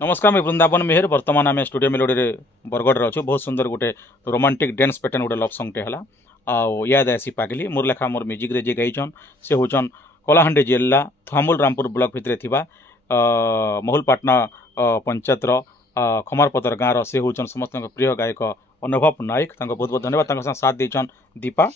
नमस्कार मैं वृंदावन मेहर वर्तमान आम स्टूडियो मेलोडी रे बरगढ़ अच्छु बहुत सुंदर गोटे रोमांटिक डांस पैटर्न गोटे लव सॉन्ग टे हला याद आसी पागली मोर लेखा मोर म्यूजिक रे जे गाइछन से होचन कलाहांडी जिला थामुल रामपुर ब्लॉक भितरे थिबा महुलपाटना पंचायत रो खमारपतर गाँव से होचन समस्त प्रिय गायक अनुभव नायक बहुत बहुत धन्यवाद साथ देचन दीपा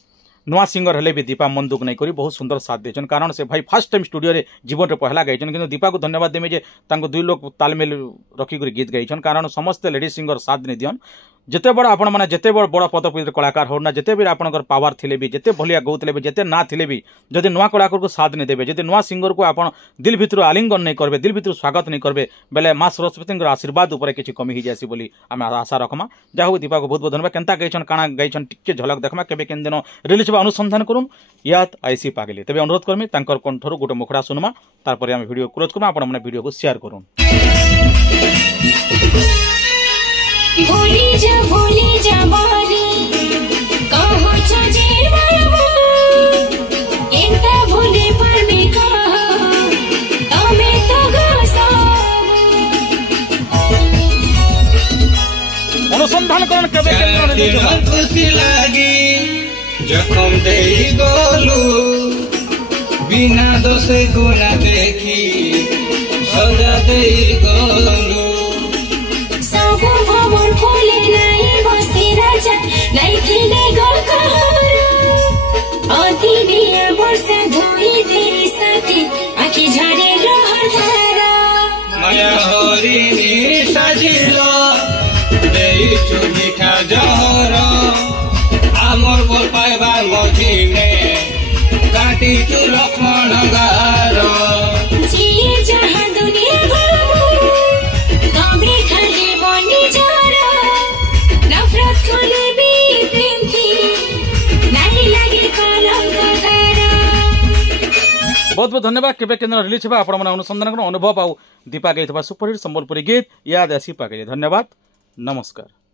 नुआ सिंगर हेले भी दीपा मन दुख नहीं करी बहुत सुंदर साथ देचन कारण से भाई फर्स्ट टाइम स्टूडियो रे जीवन रे पहला गाइछन किंतु दीपा को धन्यवाद देमे जे तांको दुई लोग तालमेल रखी कर गीत गाइछन कारण समस्त लेडीज सिंगर साथ नहीं दियन जिते बड़ आपण माने जिते बड़ पदपी कलाकार हो ना जिते भी आपनकर पावर थिले भी जिते भलिया गौतले भी जिते ना थिले भी जदि नुआ कलाकार को साथ नहीं देबे जदि नुआ सिंगर को आपण दिल भितर आलिंगन नहीं करबे दिल भितर स्वागत नहीं करबे बेले मां सरस्वती आशीर्वाद ऊपर किछि कमी ही जासी बोली आम आशा रखमा जाहु दीपा को बहुत बहुत धन्यवाद केनता गाइछन काना गाइछन टिके झलक देखमा केबे केन दिन रिलीज बा अनुसंधान करूम याद आईसी पागली तबे अनुरोध करमी तांकर कंठरू गोटे मुखड़ा सुनमा तारपर आम वीडियो क्लोज करमा आपण माने वीडियो को शेयर करूम। भूली जा बाली कहो छजे बाबू एंता भूले परमे कहो तमे तो गसाबू अनुसंधान करन केबे केन दिन खुशी लागी जखम देई गोलू बिना दोषे गुना देखी सजा देई गोलू सब भवन फूले नहीं बसी राजा नहीं थिले गल कहरो अति बिया वर्षा धोई तेरी साथी आखी झाड़े लहर धारा माया हरिणी साजिलो देई चुमिठा जहर आमर बोल पाइबा मझिने काटी चु लक्ष्मण गार जिए जहाँ दुनिया बाबू तबे खाली बनी जारा नफरत खोले भी प्रेम थी नहीं लगे कलंक धारा। बहुत बहुत धन्यवाद केबे केन रिलीज बा आपण माने अनुसंधान कर अनुभव आउ दीपा गाइथबा सुपरहिट संबलपुरी गीत याद आसी पागली धन्यवाद नमस्कार।